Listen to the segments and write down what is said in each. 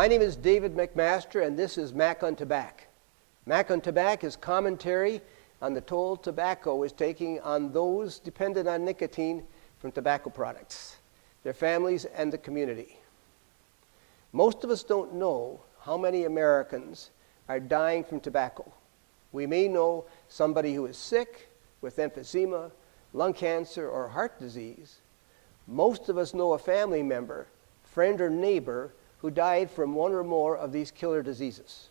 My name is David McMaster, and this is Mac on Tobac. Mac on Tobac is commentary on the toll tobacco is taking on those dependent on nicotine from tobacco products, their families, and the community. Most of us don't know how many Americans are dying from tobacco. We may know somebody who is sick with emphysema, lung cancer, or heart disease. Most of us know a family member, friend, or neighbor who died from one or more of these killer diseases.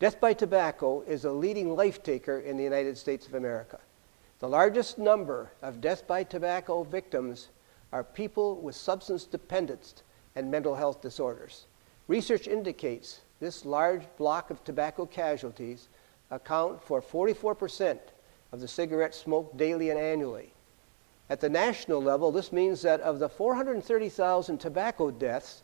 Death by tobacco is a leading life taker in the United States of America. The largest number of death by tobacco victims are people with substance dependence and mental health disorders. Research indicates this large block of tobacco casualties account for 44% of the cigarettes smoked daily and annually. At the national level, this means that of the 430,000 tobacco deaths,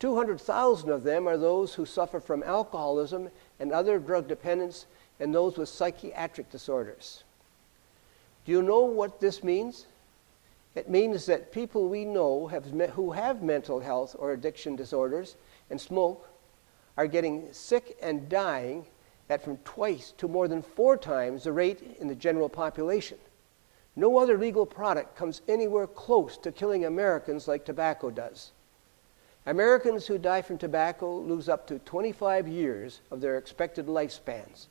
200,000 of them are those who suffer from alcoholism and other drug dependence, and those with psychiatric disorders. Do you know what this means? It means that people we know who have mental health or addiction disorders and smoke are getting sick and dying at from twice to more than 4 times the rate in the general population. No other legal product comes anywhere close to killing Americans like tobacco does. Americans who die from tobacco lose up to 25 years of their expected lifespans.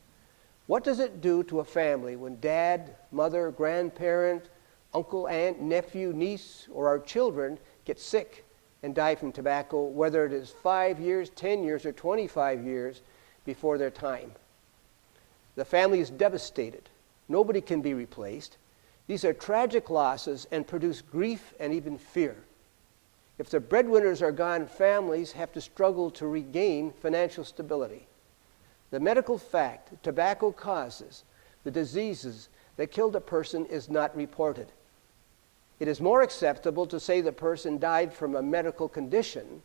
What does it do to a family when dad, mother, grandparent, uncle, aunt, nephew, niece, or our children get sick and die from tobacco, whether it is 5 years, 10 years, or 25 years before their time? The family is devastated. Nobody can be replaced. These are tragic losses and produce grief and even fear. If the breadwinners are gone, families have to struggle to regain financial stability. The medical fact that tobacco causes the diseases that killed a person is not reported. It is more acceptable to say the person died from a medical condition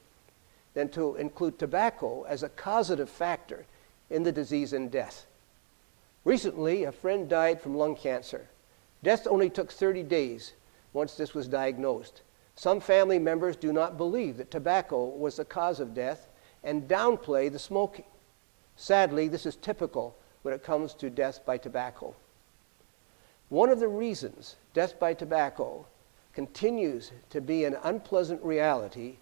than to include tobacco as a causative factor in the disease and death. Recently, a friend died from lung cancer. Death only took 30 days once this was diagnosed. Some family members do not believe that tobacco was the cause of death and downplay the smoking. Sadly, this is typical when it comes to death by tobacco. One of the reasons death by tobacco continues to be an unpleasant reality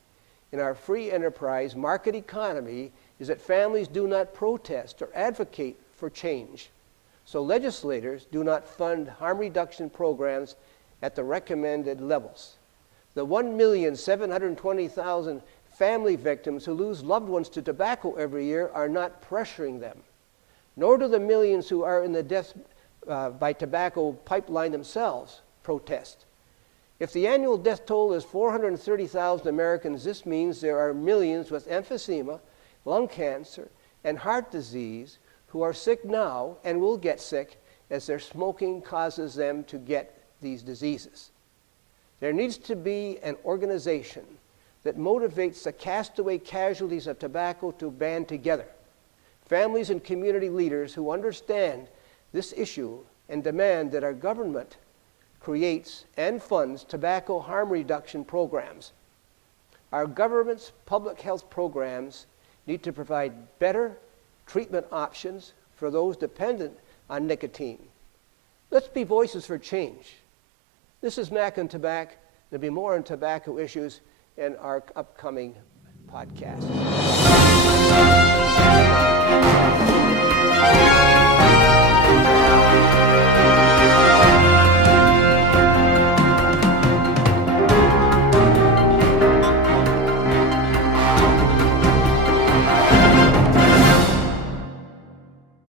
in our free enterprise market economy is that families do not protest or advocate for change. So legislators do not fund harm reduction programs at the recommended levels. The 1,720,000 family victims who lose loved ones to tobacco every year are not pressuring them, nor do the millions who are in the death by tobacco pipeline themselves protest. If the annual death toll is 430,000 Americans, this means there are millions with emphysema, lung cancer, and heart disease who are sick now and will get sick as their smoking causes them to get these diseases. There needs to be an organization that motivates the castaway casualties of tobacco to band together. Families and community leaders who understand this issue and demand that our government creates and funds tobacco harm reduction programs. Our government's public health programs need to provide better treatment options for those dependent on nicotine. Let's be voices for change. This is Mac on Tobac. There'll be more on tobacco issues in our upcoming podcast.